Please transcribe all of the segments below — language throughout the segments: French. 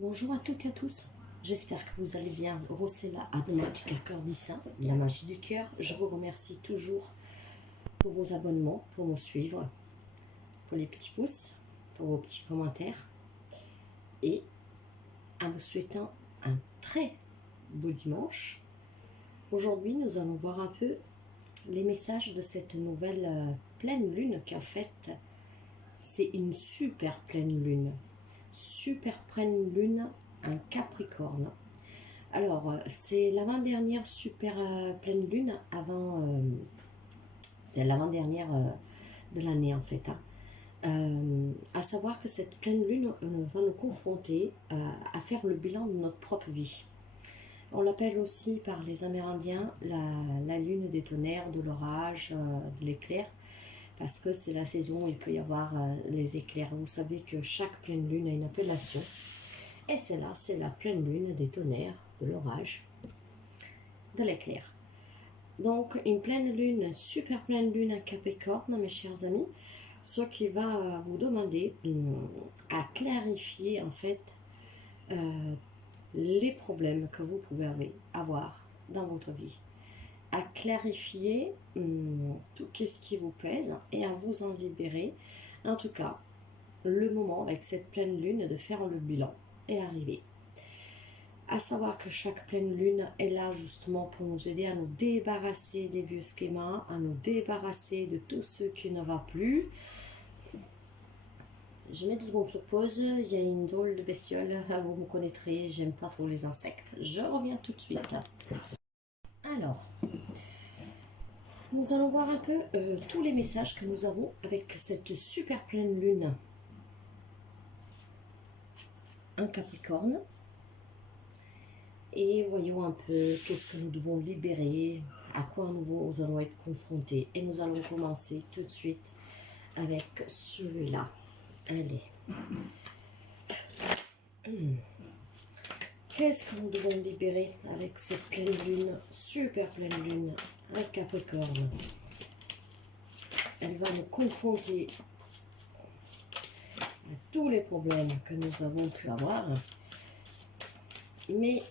Bonjour à toutes et à tous, j'espère que vous allez bien. Rossella Abonati Cordissa, la magie du cœur. Je vous remercie toujours pour vos abonnements, pour me suivre, pour les petits pouces, pour vos petits commentaires et en vous souhaitant un très beau dimanche. Aujourd'hui, nous allons voir un peu les messages de cette nouvelle pleine lune qu'en fait, c'est une super pleine lune. Super pleine lune, un Capricorne. Alors, c'est l'avant-dernière super pleine lune avant... c'est l'avant-dernière de l'année en fait. À savoir que cette pleine lune va nous confronter à faire le bilan de notre propre vie. On l'appelle aussi par les Amérindiens la lune des tonnerres, de l'orage, de l'éclair, parce que c'est la saison où il peut y avoir les éclairs. Vous savez que chaque pleine lune a une appellation, et celle-là, c'est la pleine lune des tonnerres, de l'orage, de l'éclair. Donc, une pleine lune, super pleine lune à Capricorne, mes chers amis, ce qui va vous demander à clarifier en fait les problèmes que vous pouvez avoir dans votre vie, à clarifier tout ce qui vous pèse et à vous en libérer. En tout cas, le moment avec cette pleine lune de faire le bilan est arrivé. À savoir que chaque pleine lune est là justement pour nous aider à nous débarrasser des vieux schémas, à nous débarrasser de tout ce qui ne va plus. Je mets 2 secondes sur pause, il y a une drôle de bestiole, vous me connaîtrez, j'aime pas trop les insectes. Je reviens tout de suite. Alors, nous allons voir un peu tous les messages que nous avons avec cette super pleine lune. Un Capricorne. Et voyons un peu qu'est-ce que nous devons libérer, à quoi nous allons être confrontés. Et nous allons commencer tout de suite avec celui-là. Allez. Qu'est-ce que nous devons libérer avec cette pleine lune, super pleine lune, un Capricorne. Elle va nous confronter à tous les problèmes que nous avons pu avoir. Mais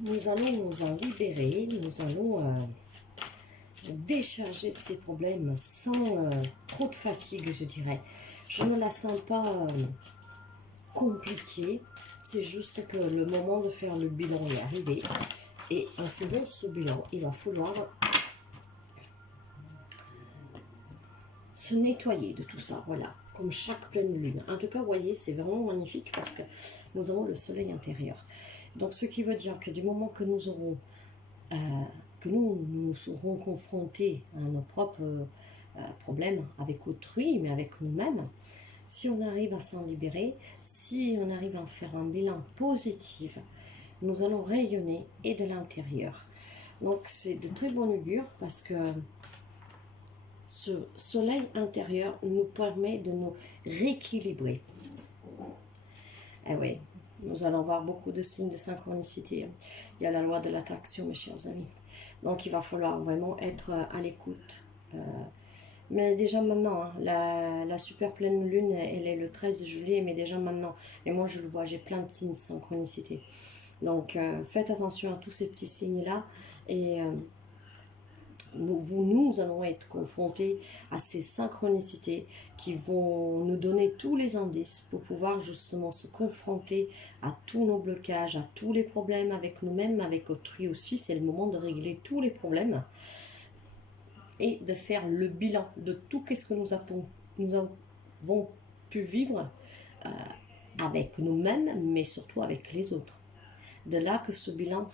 nous allons nous en libérer, nous allons décharger de ces problèmes sans trop de fatigue, je dirais. Je ne la sens pas compliquée, c'est juste que le moment de faire le bilan est arrivé. Et en faisant ce bilan, il va falloir se nettoyer de tout ça, voilà, comme chaque pleine lune. En tout cas, vous voyez, c'est vraiment magnifique parce que nous avons le soleil intérieur. Donc, ce qui veut dire que du moment que nous aurons, nous serons confrontés à nos propres problèmes avec autrui, mais avec nous-mêmes, si on arrive à s'en libérer, si on arrive à en faire un bilan positif, nous allons rayonner et de l'intérieur. Donc, c'est de très bon augure parce que ce soleil intérieur nous permet de nous rééquilibrer. Eh oui, nous allons voir beaucoup de signes de synchronicité. Il y a la loi de l'attraction, mes chers amis. Donc, il va falloir vraiment être à l'écoute. Mais déjà maintenant, hein, la super pleine lune, elle est le 13 juillet, mais déjà maintenant. Et moi, je le vois, j'ai plein de signes de synchronicité. Donc, faites attention à tous ces petits signes-là. Et nous allons être confrontés à ces synchronicités qui vont nous donner tous les indices pour pouvoir justement se confronter à tous nos blocages, à tous les problèmes avec nous-mêmes, avec autrui aussi. C'est le moment de régler tous les problèmes et de faire le bilan de tout ce que nous avons pu vivre avec nous-mêmes, mais surtout avec les autres. De là que ce bilan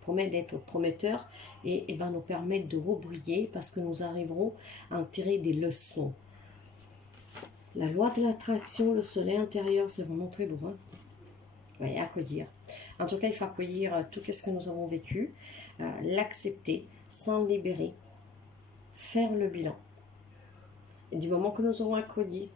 promet d'être prometteur et va nous permettre de rebriller parce que nous arriverons à en tirer des leçons. La loi de l'attraction, le soleil intérieur, c'est vraiment très beau. Hein? Oui, accueillir. En tout cas, il faut accueillir tout ce que nous avons vécu, l'accepter, s'en libérer, faire le bilan. Et du moment que nous aurons accueilli,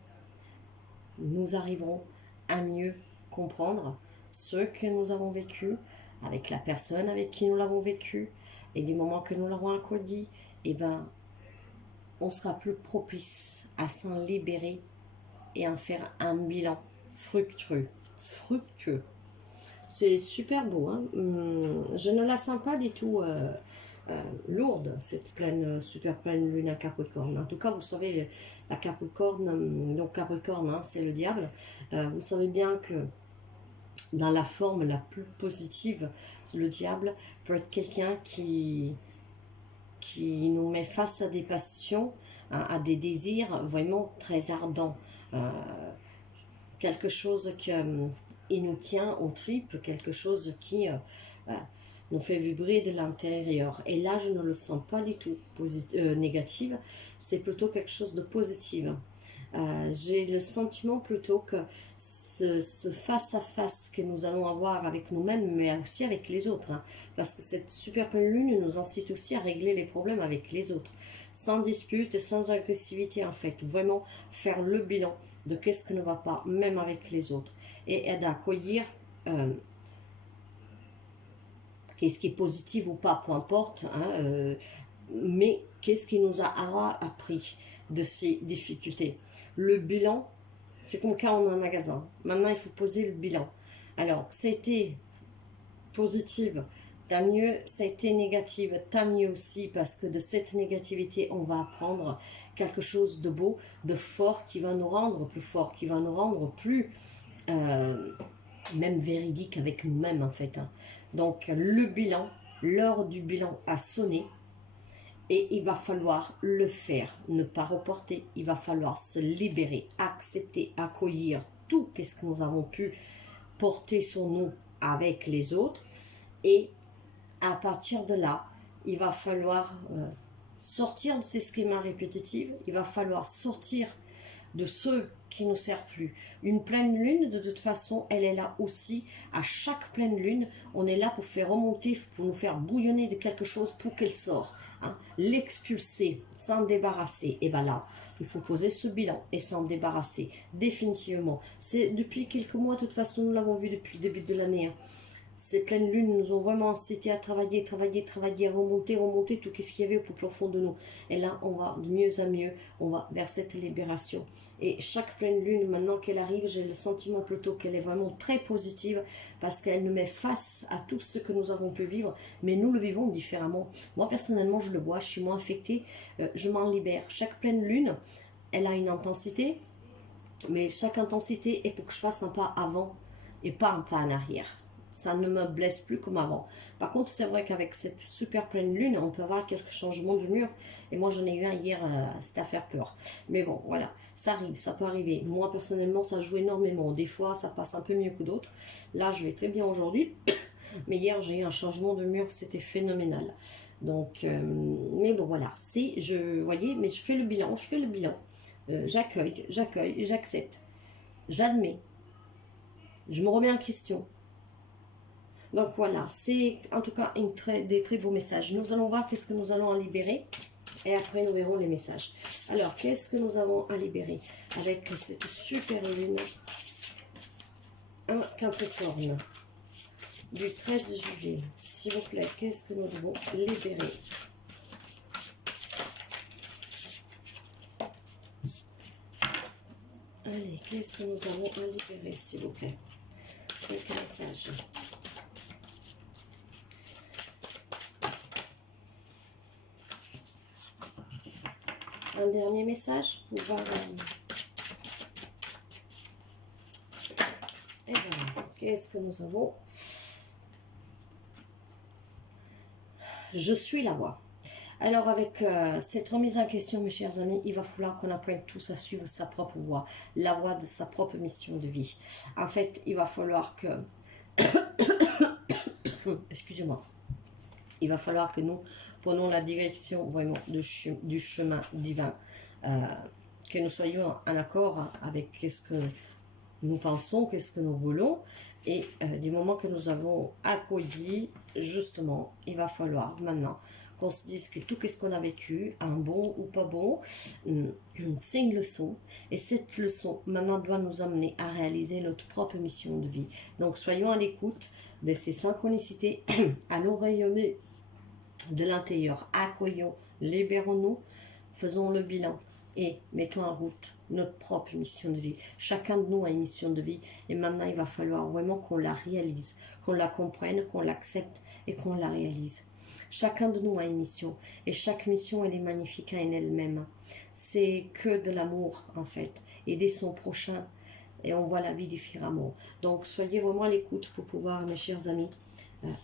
nous arriverons à mieux comprendre ce que nous avons vécu avec la personne avec qui nous l'avons vécu, et du moment que nous l'aurons accueilli, eh ben, on sera plus propice à s'en libérer et en faire un bilan fructueux, fructueux. C'est super beau, hein. Je ne la sens pas du tout lourde, cette super pleine lune à Capricorne. En tout cas, vous savez, la Capricorne, donc Capricorne, hein, c'est le diable. Vous savez bien que dans la forme la plus positive, le diable peut être quelqu'un qui nous met face à des passions, à des désirs vraiment très ardents. Quelque chose qui il nous tient aux tripes, quelque chose qui nous fait vibrer de l'intérieur. Et là, je ne le sens pas du tout négatif, c'est plutôt quelque chose de positif. J'ai le sentiment plutôt que ce face-à-face que nous allons avoir avec nous-mêmes, mais aussi avec les autres, hein, parce que cette super pleine lune nous incite aussi à régler les problèmes avec les autres, sans dispute et sans agressivité en fait, vraiment faire le bilan de qu'est-ce qui ne va pas, même avec les autres, et d'accueillir qu'est-ce qui est positif ou pas, peu importe, hein, mais qu'est-ce qui nous a appris de ces difficultés. Le bilan, c'est comme quand on est en magasin. Maintenant, il faut poser le bilan. Alors, ça a été positif, tant mieux. Ça a été négatif, tant mieux aussi, parce que de cette négativité, on va apprendre quelque chose de beau, de fort, qui va nous rendre plus fort, qui va nous rendre plus même véridique avec nous-mêmes, en fait. Hein. Donc, le bilan, l'heure du bilan a sonné. Et il va falloir le faire, ne pas reporter. Il va falloir se libérer, accepter, accueillir tout ce que nous avons pu porter sur nous avec les autres. Et à partir de là, il va falloir sortir de ces schémas répétitifs. Il va falloir sortir de ceux qui ne nous servent plus. Une pleine lune, de toute façon, elle est là aussi. À chaque pleine lune, on est là pour faire remonter, pour nous faire bouillonner de quelque chose pour qu'elle sorte. Hein. L'expulser, s'en débarrasser. Et bien là, il faut poser ce bilan et s'en débarrasser. Définitivement. C'est depuis quelques mois, de toute façon, nous l'avons vu depuis le début de l'année. Hein. Ces pleines lunes nous ont vraiment incité à travailler, à remonter tout ce qu'il y avait au plus profond de nous. Et là, on va de mieux à mieux, on va vers cette libération. Et chaque pleine lune, maintenant qu'elle arrive, j'ai le sentiment plutôt qu'elle est vraiment très positive parce qu'elle nous met face à tout ce que nous avons pu vivre, mais nous le vivons différemment. Moi, personnellement, je le vois, je suis moins affectée, je m'en libère. Chaque pleine lune, elle a une intensité, mais chaque intensité est pour que je fasse un pas avant et pas un pas en arrière. Ça ne me blesse plus comme avant. Par contre, c'est vrai qu'avec cette super pleine lune, on peut avoir quelques changements d'humeur. Et moi, j'en ai eu un hier, c'était à faire peur. Mais bon, voilà, ça arrive, ça peut arriver. Moi, personnellement, ça joue énormément. Des fois, ça passe un peu mieux que d'autres. Là, je vais très bien aujourd'hui. Mais hier, j'ai eu un changement d'humeur, c'était phénoménal. Donc, mais bon, voilà. Vous voyez, mais je fais le bilan, j'accueille, j'accepte, j'admets. Je me remets en question. Donc voilà, c'est en tout cas des très beaux messages. Nous allons voir qu'est-ce que nous allons en libérer. Et après, nous verrons les messages. Alors, qu'est-ce que nous avons à libérer avec cette super lune en Capricorne du 13 juillet. S'il vous plaît, qu'est-ce que nous devons libérer? Allez, qu'est-ce que nous avons à libérer, s'il vous plaît? Quelques messages. Un dernier message pour voir. Et voilà, qu'est-ce que nous avons? Je suis la voix. Alors avec cette remise en question, mes chers amis, il va falloir qu'on apprenne tous à suivre sa propre voie, la voie de sa propre mission de vie. En fait, il va falloir que... Excusez-moi. Il va falloir que nous prenons la direction vraiment du chemin divin. Que nous soyons en accord avec ce que nous pensons, qu'est-ce que nous voulons. Et du moment que nous avons accueilli, justement, il va falloir maintenant qu'on se dise que tout ce qu'on a vécu, un bon ou pas bon, c'est une leçon. Et cette leçon, maintenant, doit nous amener à réaliser notre propre mission de vie. Donc, soyons à l'écoute de ces synchronicités. Allons rayonner de l'intérieur. Accueillons, libérons-nous, faisons le bilan. et mettons en route notre propre mission de vie. Chacun de nous a une mission de vie et maintenant il va falloir vraiment qu'on la réalise, qu'on la comprenne, qu'on l'accepte et qu'on la réalise. Chacun de nous a une mission et chaque mission elle est magnifique en elle-même. C'est que de l'amour en fait, aider son prochain et on voit la vie différemment. Donc soyez vraiment à l'écoute pour pouvoir, mes chers amis,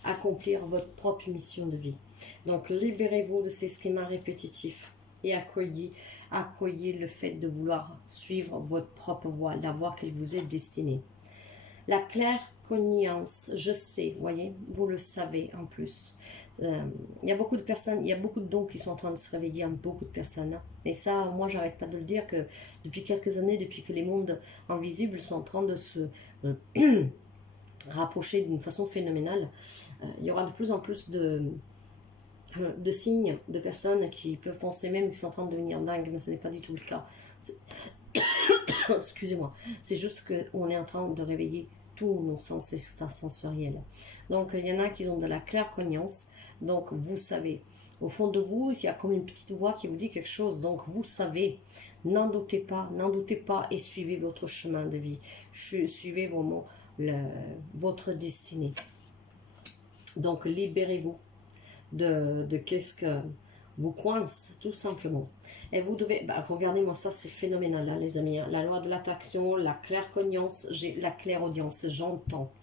accomplir votre propre mission de vie. Donc libérez-vous de ces schémas répétitifs et accueillez le fait de vouloir suivre votre propre voie, la voie qu'elle vous est destinée. La claircognance, je sais, voyez, vous le savez en plus. Il y a beaucoup de personnes, il y a beaucoup de dons qui sont en train de se réveiller en beaucoup de personnes. Et ça, moi, j'arrête pas de le dire que depuis quelques années, depuis que les mondes invisibles sont en train de se rapprocher d'une façon phénoménale, il y aura de plus en plus de signes de personnes qui peuvent penser même qu'ils sont en train de devenir dingues, mais ce n'est pas du tout le cas. Excusez-moi, c'est juste qu'on est en train de réveiller tous nos sens sensoriels. Donc il y en a qui ont de la claircognance, donc vous savez, au fond de vous, il y a comme une petite voix qui vous dit quelque chose, donc vous savez, n'en doutez pas et suivez votre chemin de vie, suivez vraiment votre destinée. Donc libérez-vous de qu'est-ce que vous coince, tout simplement. Et vous devez, regardez-moi ça, c'est phénoménal, là, les amis. Hein. La loi de l'attraction, la claircognance, j'ai la clairaudience, j'entends.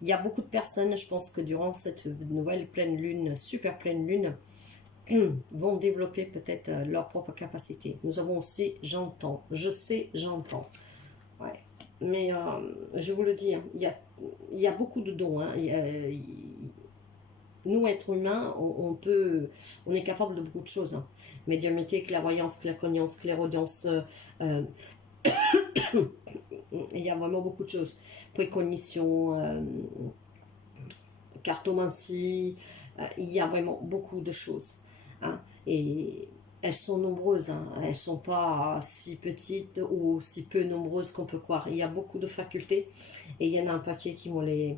Il y a beaucoup de personnes, je pense que durant cette nouvelle pleine lune, super pleine lune, vont développer peut-être leur propre capacité. Nous avons aussi, j'entends, je sais, j'entends. Ouais. Mais je vous le dis, hein, il y a beaucoup de dons. Hein. Nous, êtres humains, on est capable de beaucoup de choses. Hein. Médiumnité, clairvoyance, claircognance, clairaudience, il y a vraiment beaucoup de choses. Précognition, cartomancie, il y a vraiment beaucoup de choses. Hein. Et elles sont nombreuses, hein. Elles ne sont pas si petites ou si peu nombreuses qu'on peut croire. Il y a beaucoup de facultés et il y en a un paquet qui vont les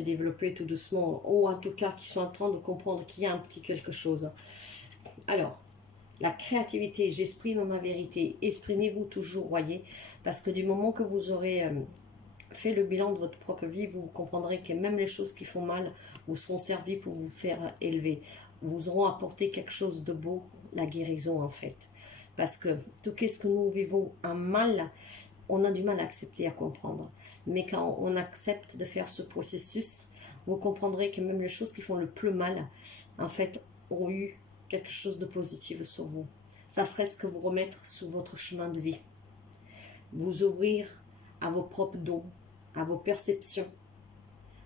développer tout doucement, ou en tout cas qui sont en train de comprendre qu'il y a un petit quelque chose. Alors, la créativité, j'exprime ma vérité, exprimez-vous toujours, voyez, parce que du moment que vous aurez fait le bilan de votre propre vie, vous comprendrez que même les choses qui font mal vous seront servies pour vous faire élever, vous auront apporté quelque chose de beau, la guérison en fait, parce que tout ce que nous vivons en mal, on a du mal à accepter, à comprendre. Mais quand on accepte de faire ce processus, vous comprendrez que même les choses qui font le plus mal, en fait, ont eu quelque chose de positif sur vous. Ça serait ce que vous remettre sur votre chemin de vie. Vous ouvrir à vos propres dons, à vos perceptions,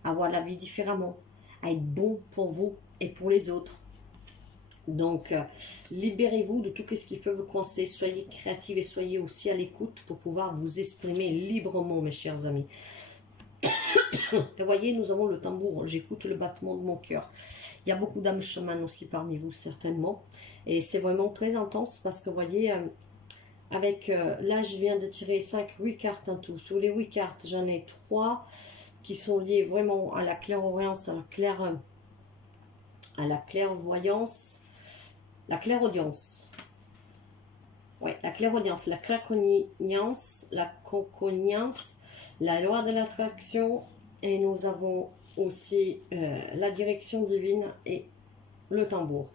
à voir la vie différemment, à être bon pour vous et pour les autres. Donc, libérez-vous de tout ce qui peut vous coincer. Soyez créatifs et soyez aussi à l'écoute pour pouvoir vous exprimer librement, mes chers amis. Et voyez, nous avons le tambour. J'écoute le battement de mon cœur. Il y a beaucoup d'âmes chamanes aussi parmi vous, certainement. Et c'est vraiment très intense parce que, voyez, là, je viens de tirer 8 cartes en tout. Sur les 8 cartes, j'en ai 3 qui sont liées vraiment à la clairvoyance, à la clairvoyance. La clairaudience. Oui, la clairaudience, la claircognance, la concogniance, la loi de l'attraction. Et nous avons aussi la direction divine et le tambour.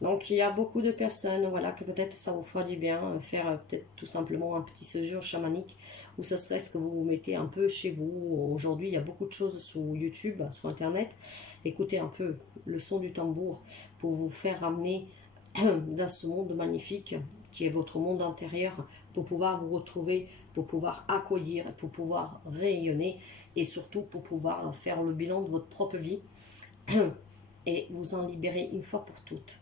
Donc, il y a beaucoup de personnes, voilà, que peut-être ça vous fera du bien, faire peut-être tout simplement un petit séjour chamanique, ou ce serait ce que vous vous mettez un peu chez vous. Aujourd'hui, il y a beaucoup de choses sur YouTube, sur Internet. Écoutez un peu le son du tambour pour vous faire ramener dans ce monde magnifique qui est votre monde intérieur, pour pouvoir vous retrouver, pour pouvoir accueillir, pour pouvoir rayonner et surtout pour pouvoir faire le bilan de votre propre vie et vous en libérer une fois pour toutes.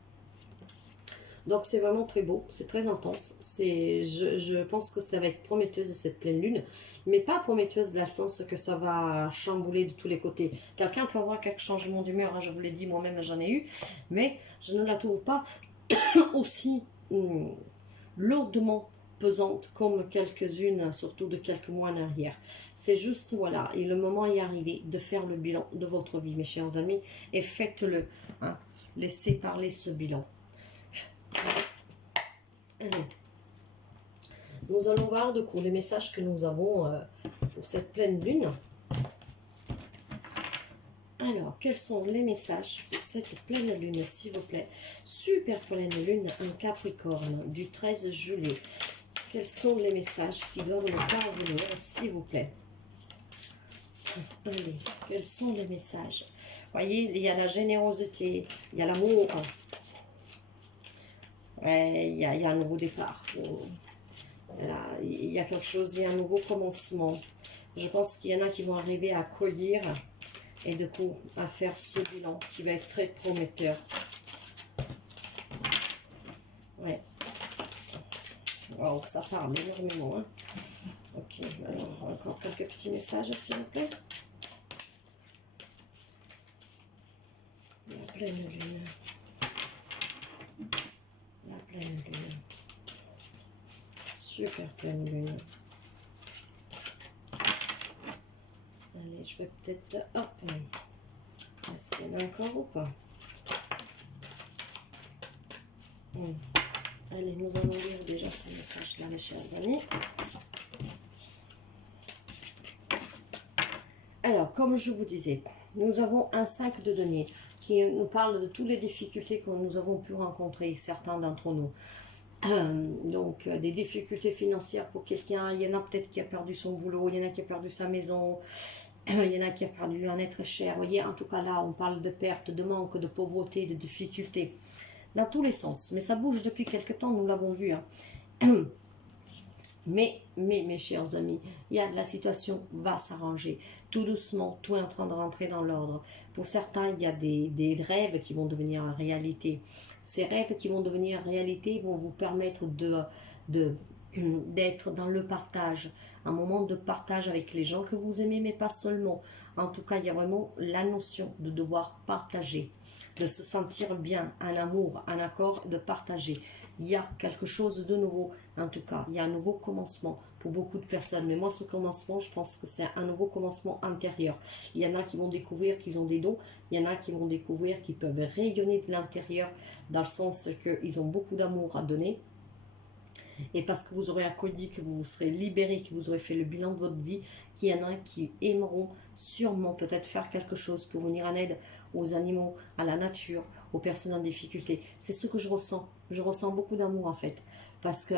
Donc c'est vraiment très beau, c'est très intense. Je pense que ça va être prometteuse cette pleine lune, mais pas prometteuse dans le sens que ça va chambouler de tous les côtés. Quelqu'un peut avoir quelques changements d'humeur, hein, je vous l'ai dit, moi-même j'en ai eu, mais je ne la trouve pas aussi lourdement pesante comme quelques-unes, surtout de quelques mois en arrière. C'est juste, voilà, et le moment est arrivé de faire le bilan de votre vie, mes chers amis, et faites-le. Hein, laissez parler ce bilan. Allez. Nous allons voir du coup les messages que nous avons pour cette pleine lune. Alors, quels sont les messages pour cette pleine lune, s'il vous plaît? Super pleine lune en Capricorne du 13 juillet. Quels sont les messages qui doivent nous parvenir, s'il vous plaît? Allez, quels sont les messages? Voyez, il y a la générosité, il y a l'amour. Ouais, il y a un nouveau départ. Voilà, il y a quelque chose, il y a un nouveau commencement. Je pense qu'il y en a qui vont arriver à accueillir et du coup à faire ce bilan qui va être très prometteur. Ouais. Wow, ça parle énormément. Hein. Ok, alors encore quelques petits messages s'il vous plaît. La pleine lune. La pleine lune. Super pleine lune. Allez, je vais peut-être... Hop. Est-ce qu'il y en a encore ou pas? Allez, nous allons lire déjà ces messages-là, mes chers amis. Alors, comme je vous disais, nous avons un 5 de denier qui nous parle de toutes les difficultés que nous avons pu rencontrer, certains d'entre nous. Donc, des difficultés financières pour quelqu'un. Il y en a peut-être qui a perdu son boulot, il y en a qui a perdu sa maison, il y en a qui a perdu un être cher. Vous voyez, en tout cas là, on parle de perte, de manque, de pauvreté, de difficultés. Dans tous les sens. Mais ça bouge depuis quelque temps, nous l'avons vu. Hein. Mais, mes chers amis, la situation va s'arranger. Tout doucement, tout est en train de rentrer dans l'ordre. Pour certains, il y a des rêves qui vont devenir réalité. Ces rêves qui vont devenir réalité vont vous permettre d'être dans le partage, un moment de partage avec les gens que vous aimez, mais pas seulement. En tout cas, il y a vraiment la notion de devoir partager, de se sentir bien, un amour, un accord, de partager. Il y a quelque chose de nouveau, en tout cas, il y a un nouveau commencement pour beaucoup de personnes. Mais moi, ce commencement, je pense que c'est un nouveau commencement intérieur. Il y en a qui vont découvrir qu'ils ont des dons, il y en a qui vont découvrir qu'ils peuvent rayonner de l'intérieur, dans le sens qu'ils ont beaucoup d'amour à donner. Et parce que vous aurez accueilli, que vous vous serez libéré, que vous aurez fait le bilan de votre vie, qu'il y en a qui aimeront sûrement peut-être faire quelque chose pour venir en aide aux animaux, à la nature, aux personnes en difficulté. C'est ce que je ressens. Je ressens beaucoup d'amour en fait. Parce que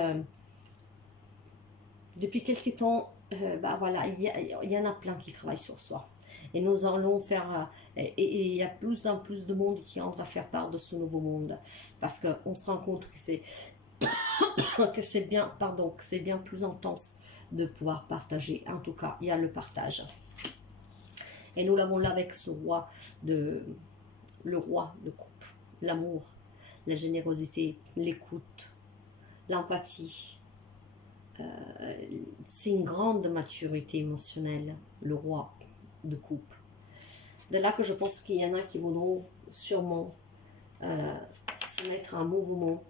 depuis quelques temps, voilà, il y en a plein qui travaillent sur soi. Et nous allons faire... et il y a plus en plus de monde qui entre à faire part de ce nouveau monde. Parce qu'on se rend compte que c'est que c'est bien plus intense de pouvoir partager. En tout cas, il y a le partage. Et nous l'avons là avec ce roi le roi de coupe, l'amour, la générosité, l'écoute, l'empathie. C'est une grande maturité émotionnelle, le roi de coupe. De là que je pense qu'il y en a qui voudront sûrement se mettre en mouvement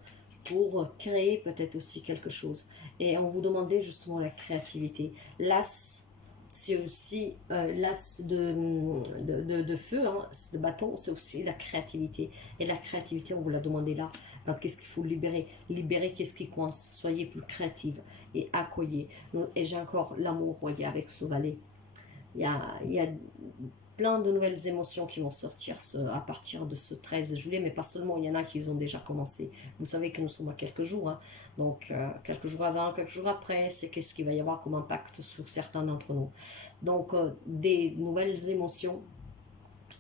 pour créer peut-être aussi quelque chose. Et on vous demandait justement la créativité. L'as, c'est aussi l'as de feu, hein, de bâton, c'est aussi la créativité. Et la créativité, on vous l'a demandé là. Donc, qu'est-ce qu'il faut libérer? Libérer qu'est-ce qui coince. Soyez plus créative et accueillez. Et j'ai encore l'amour, voyez, avec ce valet. Il y a plein de nouvelles émotions qui vont sortir à partir de ce 13 juillet, mais pas seulement, il y en a qui ont déjà commencé. Vous savez que nous sommes à quelques jours, hein. Donc quelques jours avant, quelques jours après, c'est qu'est-ce qu'il va y avoir comme impact sur certains d'entre nous. Donc des nouvelles émotions,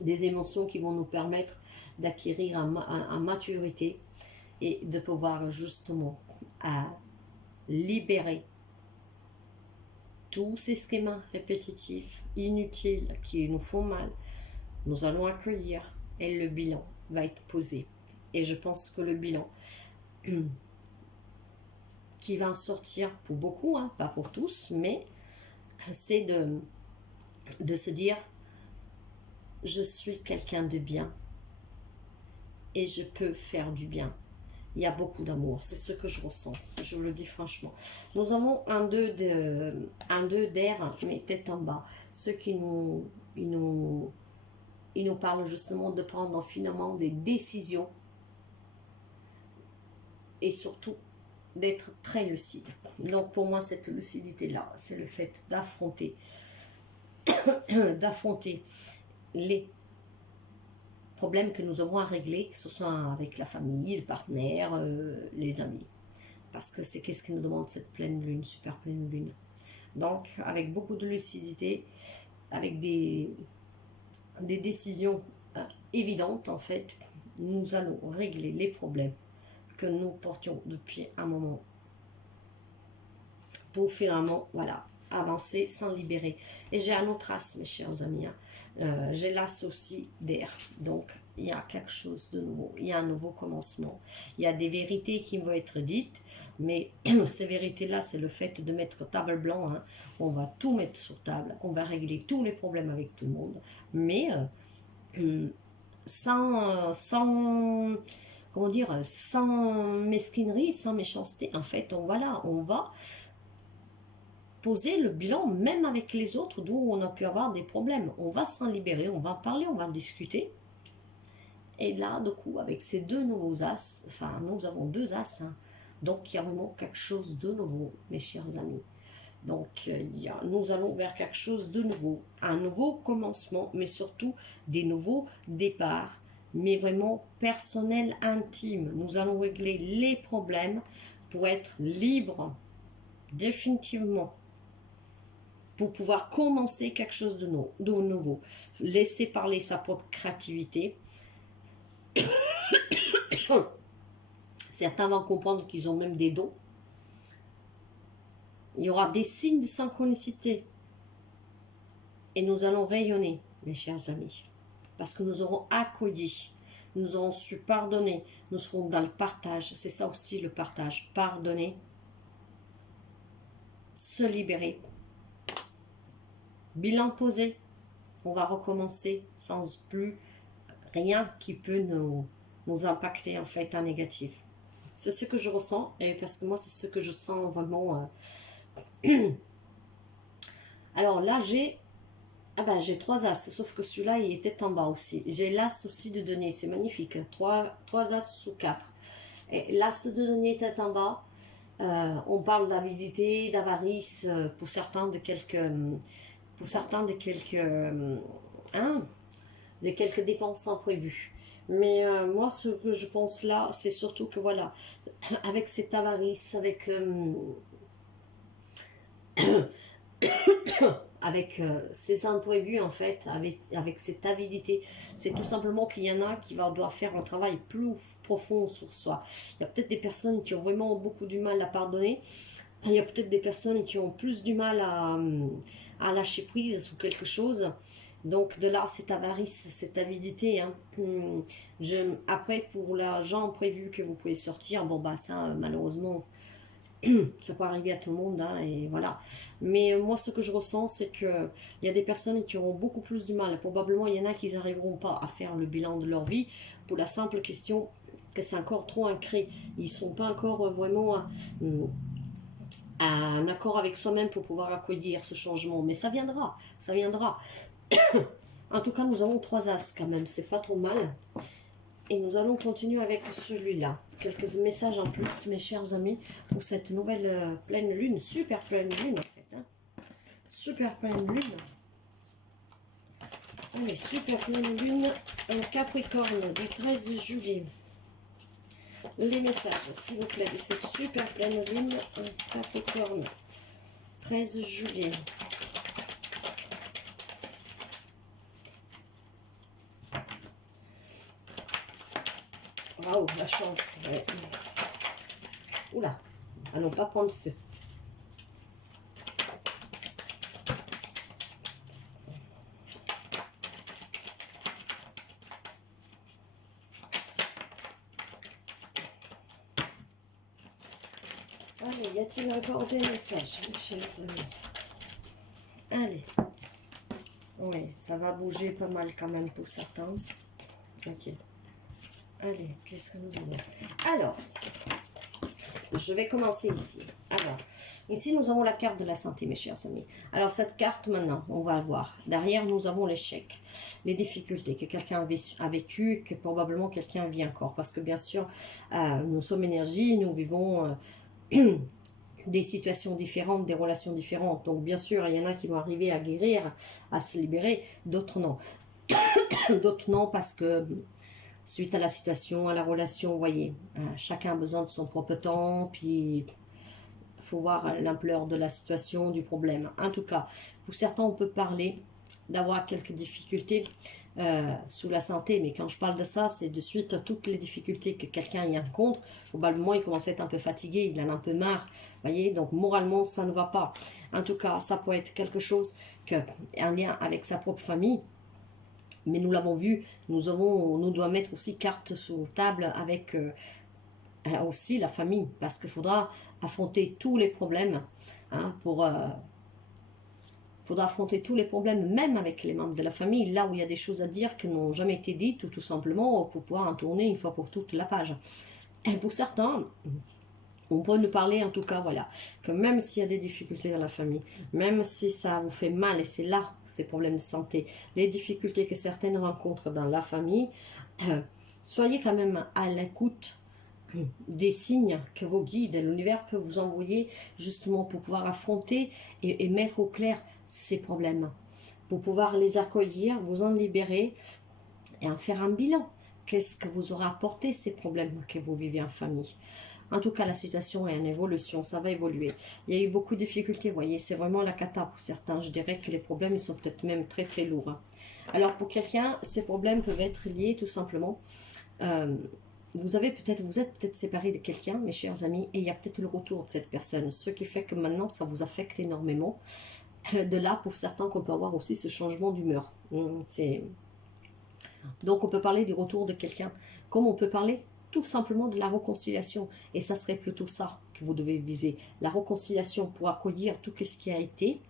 des émotions qui vont nous permettre d'acquérir en maturité et de pouvoir justement libérer tous ces schémas répétitifs, inutiles, qui nous font mal, nous allons accueillir et le bilan va être posé. Et je pense que le bilan qui va en sortir pour beaucoup, hein, pas pour tous, mais c'est de se dire je suis quelqu'un de bien et je peux faire du bien. Il y a beaucoup d'amour, c'est ce que je ressens, je vous le dis franchement. Nous avons un 2 d'air, mais tête en bas. Ceux qui ils nous parlent justement de prendre finalement des décisions et surtout d'être très lucide. Donc pour moi, cette lucidité-là, c'est le fait d'affronter les problèmes que nous avons à régler, que ce soit avec la famille, le partenaire, les amis. Parce que c'est qu'est-ce qui nous demande cette pleine lune, super pleine lune. Donc avec beaucoup de lucidité, avec des décisions évidentes en fait, nous allons régler les problèmes que nous portions depuis un moment pour finalement, voilà, avancer, s'en libérer. Et j'ai un autre as, mes chers amis, hein. J'ai l'as aussi d'air, donc il y a quelque chose de nouveau, il y a un nouveau commencement, il y a des vérités qui vont être dites, mais ces vérités-là, c'est le fait de mettre table blanc, hein. On va tout mettre sur table, on va régler tous les problèmes avec tout le monde, mais sans comment dire, sans mesquinerie, sans méchanceté. En fait, on va poser le bilan, même avec les autres, d'où on a pu avoir des problèmes. On va s'en libérer, on va en parler, on va en discuter. Et là, du coup, avec ces deux nouveaux as, enfin, nous avons deux as, hein, donc il y a vraiment quelque chose de nouveau, mes chers amis. Donc, nous allons vers quelque chose de nouveau, un nouveau commencement, mais surtout des nouveaux départs, mais vraiment personnel, intime. Nous allons régler les problèmes pour être libres, définitivement, pour pouvoir commencer quelque chose de nouveau. Laisser parler sa propre créativité. Certains vont comprendre qu'ils ont même des dons. Il y aura des signes de synchronicité. Et nous allons rayonner, mes chers amis. Parce que nous aurons accueilli, nous aurons su pardonner, nous serons dans le partage. C'est ça aussi le partage. Pardonner, se libérer. Bilan posé. On va recommencer sans plus rien qui peut nous impacter en fait en négatif. C'est ce que je ressens. Et parce que moi, c'est ce que je sens vraiment... Alors là, j'ai trois as, sauf que celui-là, il était en bas aussi. J'ai l'as aussi de denier, c'est magnifique. Trois as sous 4. Et l'as de denier était en bas. On parle d'avidité, d'avarice, pour certains de quelques dépenses imprévues. Mais moi, ce que je pense là, c'est surtout que voilà, avec cette avarice, avec ces imprévus en fait, avec cette avidité, c'est tout simplement qu'il y en a qui va devoir faire un travail plus profond sur soi. Il y a peut-être des personnes qui ont vraiment beaucoup du mal à pardonner. Il y a peut-être des personnes qui ont plus du mal à lâcher prise sur quelque chose. Donc de là, cette avarice, cette avidité. Hein. Après, pour l'argent prévu que vous pouvez sortir, bon bah ça, malheureusement, ça peut arriver à tout le monde, hein, et voilà. Mais moi, ce que je ressens, c'est qu'il y a des personnes qui auront beaucoup plus du mal. Probablement, il y en a qui n'arriveront pas à faire le bilan de leur vie pour la simple question que c'est encore trop ancré. Ils ne sont pas encore vraiment à un accord avec soi-même pour pouvoir accueillir ce changement. Mais ça viendra, ça viendra. En tout cas, nous avons 3 as quand même, c'est pas trop mal. Et nous allons continuer avec celui-là. Quelques messages en plus, mes chers amis, pour cette nouvelle pleine lune. Super pleine lune, en fait. Hein. Super pleine lune. Allez, super pleine lune. Un Capricorne du 13 juillet. Les messages, s'il vous plaît, de cette super pleine lune. Un Capricorne. 13 juillet. Waouh, la chance. Ouais. Oula, allons pas prendre feu. Allez, y a-t-il encore des messages, mes chers amis? Allez. Oui, ça va bouger pas mal quand même pour certains. Ok. Allez, qu'est-ce que nous avons? Alors, je vais commencer ici. Alors, ici, nous avons la carte de la santé, mes chers amis. Alors, cette carte, maintenant, on va voir. Derrière, nous avons l'échec, les difficultés que quelqu'un a vécu, que probablement quelqu'un vit encore. Parce que, bien sûr, nous sommes énergie, nous vivons des situations différentes, des relations différentes. Donc bien sûr, il y en a qui vont arriver à guérir, à se libérer, d'autres non. D'autres non parce que suite à la situation, à la relation, vous voyez, chacun a besoin de son propre temps, puis il faut voir l'ampleur de la situation, du problème. En tout cas, pour certains, on peut parler d'avoir quelques difficultés sous la santé, mais quand je parle de ça, c'est de suite à toutes les difficultés que quelqu'un y rencontre. Probablement, il commence à être un peu fatigué, il en a un peu marre, voyez, donc moralement, ça ne va pas. En tout cas, ça peut être quelque chose en lien avec sa propre famille. Mais nous l'avons vu, nous devons mettre aussi carte sur table avec aussi la famille, parce qu'il faudra affronter tous les problèmes. Faudra affronter tous les problèmes, même avec les membres de la famille, là où il y a des choses à dire qui n'ont jamais été dites, ou tout simplement pour pouvoir en tourner une fois pour toutes la page. Et pour certains, on peut nous parler en tout cas, voilà, que même s'il y a des difficultés dans la famille, même si ça vous fait mal, et c'est là ces problèmes de santé, les difficultés que certaines rencontrent dans la famille, soyez quand même à l'écoute des signes que vos guides et l'univers peuvent vous envoyer justement pour pouvoir affronter et mettre au clair ces problèmes, pour pouvoir les accueillir, vous en libérer et en faire un bilan. Qu'est-ce que vous aurez apporté ces problèmes que vous vivez en famille? En tout cas, la situation est en évolution, ça va évoluer. Il y a eu beaucoup de difficultés, vous voyez, c'est vraiment la cata pour certains. Je dirais que les problèmes, ils sont peut-être même très très lourds. Alors pour quelqu'un, ces problèmes peuvent être liés tout simplement. Vous êtes peut-être séparé de quelqu'un, mes chers amis, et il y a peut-être le retour de cette personne, ce qui fait que maintenant, ça vous affecte énormément. De là, pour certains, qu'on peut avoir aussi ce changement d'humeur. Donc, on peut parler du retour de quelqu'un, comme on peut parler tout simplement de la réconciliation. Et ça serait plutôt ça que vous devez viser. La réconciliation pour accueillir tout ce qui a été.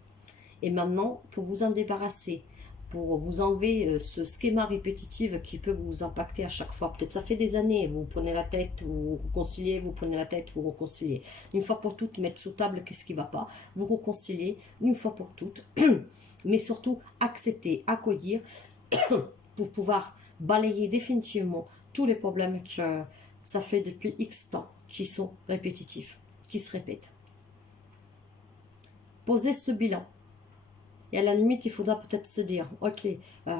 Et maintenant, pour vous en débarrasser, pour vous enlever ce schéma répétitif qui peut vous impacter à chaque fois. Peut-être ça fait des années, vous prenez la tête, vous réconciliez, vous prenez la tête, vous réconciliez. Une fois pour toutes, mettre sous table qu'est-ce qui ne va pas, vous réconciliez une fois pour toutes, mais surtout accepter, accueillir, pour pouvoir balayer définitivement tous les problèmes que ça fait depuis X temps, qui sont répétitifs, qui se répètent. Posez ce bilan. Et à la limite, il faudra peut-être se dire, ok,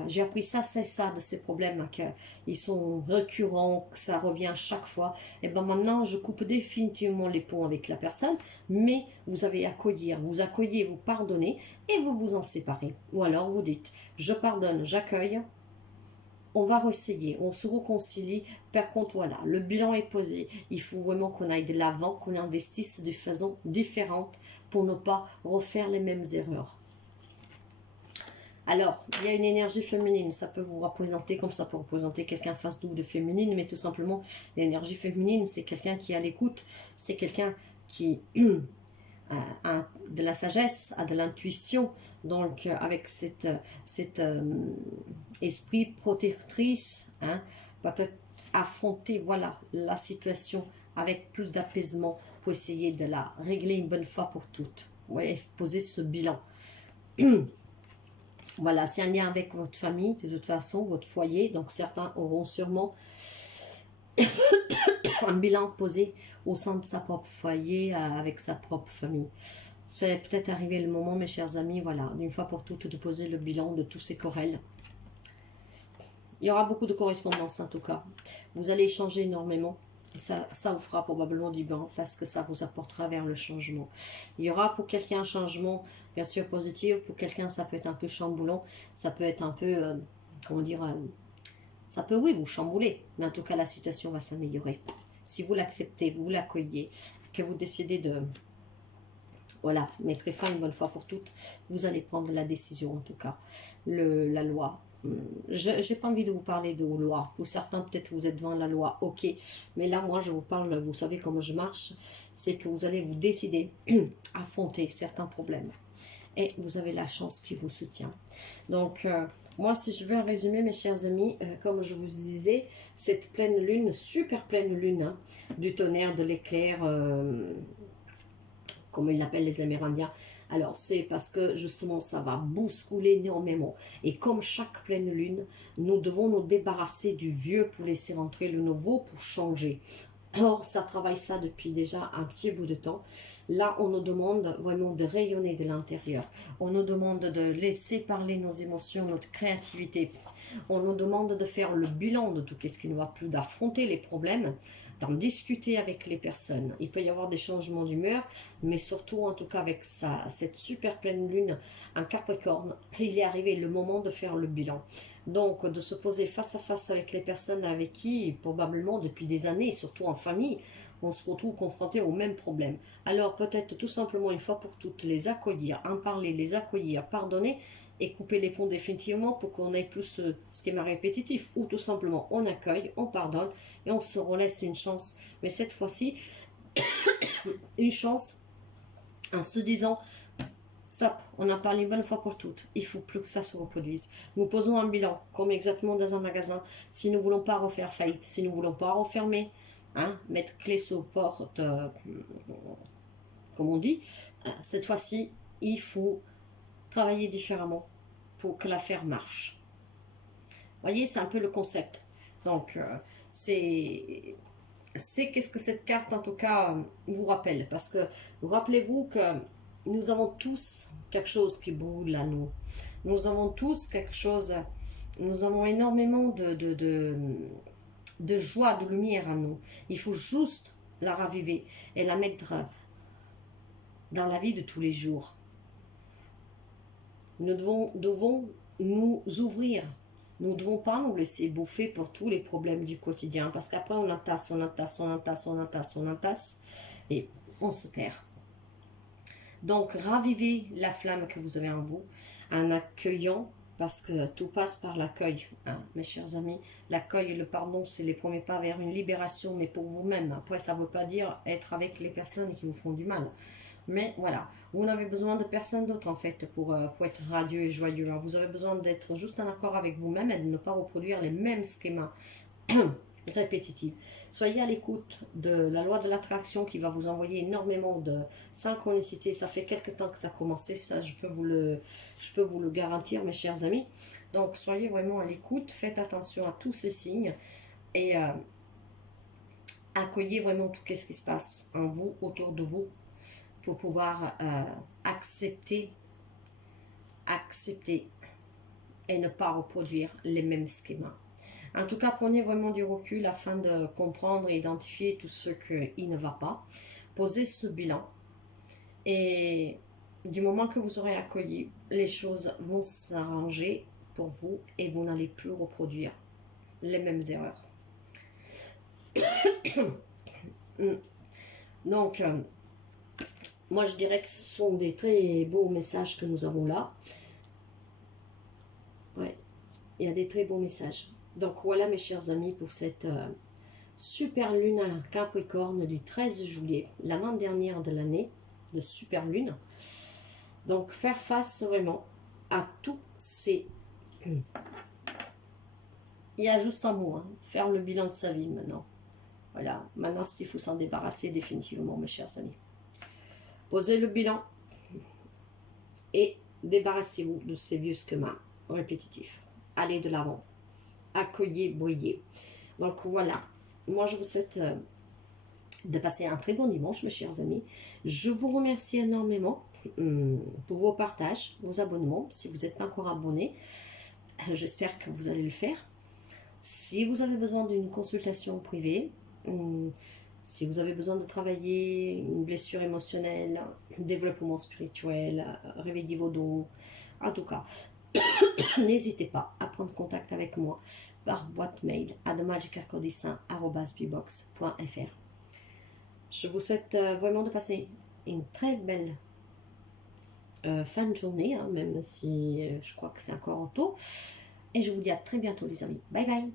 j'ai appris ça, c'est ça de ces problèmes, qu'ils sont récurrents, que ça revient chaque fois. Et bien maintenant, je coupe définitivement les ponts avec la personne, mais vous avez à accueillir, vous accueillez, vous pardonnez, et vous vous en séparez. Ou alors vous dites, je pardonne, j'accueille, on va réessayer, on se réconcilie. Par contre, voilà, le bilan est posé. Il faut vraiment qu'on aille de l'avant, qu'on investisse de façon différente pour ne pas refaire les mêmes erreurs. Alors, il y a une énergie féminine, ça peut vous représenter comme ça peut représenter quelqu'un face de féminine, mais tout simplement, l'énergie féminine, c'est quelqu'un qui a l'écoute, c'est quelqu'un qui a de la sagesse, a de l'intuition, donc avec cet esprit protectrice, peut-être affronter voilà, la situation avec plus d'apaisement pour essayer de la régler une bonne fois pour toutes. Ouais, poser ce bilan. Voilà, c'est un lien avec votre famille, de toute façon, votre foyer. Donc, certains auront sûrement un bilan posé au sein de sa propre foyer, avec sa propre famille. C'est peut-être arrivé le moment, mes chers amis, voilà, d'une fois pour toutes, de poser le bilan de tous ces querelles. Il y aura beaucoup de correspondance, en tout cas. Vous allez échanger énormément. Et ça vous fera probablement du bien parce que ça vous apportera vers le changement. Il y aura pour quelqu'un un changement, bien sûr, positif. Pour quelqu'un, ça peut être un peu chamboulant. Ça peut être un peu, comment dire, ça peut, oui, vous chambouler. Mais en tout cas, la situation va s'améliorer. Si vous l'acceptez, vous l'accueillez, que vous décidez de, voilà, mettre fin une bonne fois pour toutes, vous allez prendre la décision, en tout cas. La loi. Je n'ai pas envie de vous parler de loi. Pour certains, peut-être vous êtes devant la loi, ok. Mais là, moi, je vous parle, vous savez comment je marche, c'est que vous allez vous décider à affronter certains problèmes. Et vous avez la chance qui vous soutient. Donc, moi, si je veux résumer, mes chers amis, comme je vous disais, cette pleine lune, super pleine lune, du tonnerre, de l'éclair, comme ils l'appellent les Amérindiens. Alors, c'est parce que, justement, ça va bousculer énormément. Et comme chaque pleine lune, nous devons nous débarrasser du vieux pour laisser rentrer le nouveau, pour changer. Or, ça travaille ça depuis déjà un petit bout de temps. Là, on nous demande vraiment de rayonner de l'intérieur. On nous demande de laisser parler nos émotions, notre créativité. On nous demande de faire le bilan de tout ce qui ne va plus, d'affronter les problèmes, d'en discuter avec les personnes. Il peut y avoir des changements d'humeur, mais surtout, en tout cas, avec cette super pleine lune en Capricorne, il est arrivé le moment de faire le bilan. Donc, de se poser face à face avec les personnes avec qui, probablement depuis des années, surtout en famille, on se retrouve confronté aux mêmes problèmes. Alors, peut-être tout simplement une fois pour toutes, les accueillir, en parler, les accueillir, pardonner et couper les ponts définitivement pour qu'on ait plus ce schéma répétitif. Ou tout simplement, on accueille, on pardonne et on se relaisse une chance. Mais cette fois-ci, une chance en se disant: stop, on en parle une bonne fois pour toutes. Il ne faut plus que ça se reproduise. Nous posons un bilan, comme exactement dans un magasin. Si nous ne voulons pas refaire faillite, si nous ne voulons pas refermer, mettre clé sur porte, comme on dit, cette fois-ci, il faut travailler différemment pour que l'affaire marche. Vous voyez, c'est un peu le concept. Donc, c'est qu'est-ce que cette carte, en tout cas, vous rappelle. Parce que, rappelez-vous que nous avons tous quelque chose qui brûle à nous. Nous avons tous quelque chose, nous avons énormément de joie, de lumière à nous. Il faut juste la raviver et la mettre dans la vie de tous les jours. Nous devons nous ouvrir. Nous ne devons pas nous laisser bouffer pour tous les problèmes du quotidien. Parce qu'après, on entasse et on se perd. Donc, ravivez la flamme que vous avez en vous en accueillant, parce que tout passe par l'accueil, mes chers amis. L'accueil et le pardon, c'est les premiers pas vers une libération, mais pour vous-même. Après, ça ne veut pas dire être avec les personnes qui vous font du mal. Mais voilà, vous n'avez besoin de personne d'autre en fait pour être radieux et joyeux. Alors, vous avez besoin d'être juste en accord avec vous-même et de ne pas reproduire les mêmes schémas répétitifs. Soyez à l'écoute de la loi de l'attraction qui va vous envoyer énormément de synchronicité. Ça fait quelque temps que ça a commencé, ça je peux vous le garantir, mes chers amis. Donc soyez vraiment à l'écoute, faites attention à tous ces signes et accueillez vraiment tout ce qui se passe en vous, autour de vous, pour pouvoir accepter et ne pas reproduire les mêmes schémas. En tout cas, prenez vraiment du recul afin de comprendre et identifier tout ce qui ne va pas. Posez ce bilan et du moment que vous aurez accueilli, les choses vont s'arranger pour vous et vous n'allez plus reproduire les mêmes erreurs. Donc, moi je dirais que ce sont des très beaux messages que nous avons là. Ouais, il y a des très beaux messages. Donc voilà mes chers amis pour cette super lune à Capricorne du 13 juillet, l'avant-dernière de l'année de super lune. Donc faire face vraiment à tous ces... Il y a juste un mot, faire le bilan de sa vie maintenant. Voilà, maintenant il faut s'en débarrasser définitivement mes chers amis. Posez le bilan et débarrassez-vous de ces vieux schémas répétitifs. Allez de l'avant. Accueillez, brillez. Donc voilà, moi je vous souhaite de passer un très bon dimanche mes chers amis. Je vous remercie énormément pour vos partages, vos abonnements. Si vous n'êtes pas encore abonné, j'espère que vous allez le faire. Si vous avez besoin d'une consultation privée, si vous avez besoin de travailler une blessure émotionnelle, développement spirituel, réveiller vos dons, en tout cas, n'hésitez pas à prendre contact avec moi par boîte mail à themagicarcordissin@bbox.fr. Je vous souhaite vraiment de passer une très belle fin de journée, même si je crois que c'est encore tôt. Et je vous dis à très bientôt les amis. Bye bye.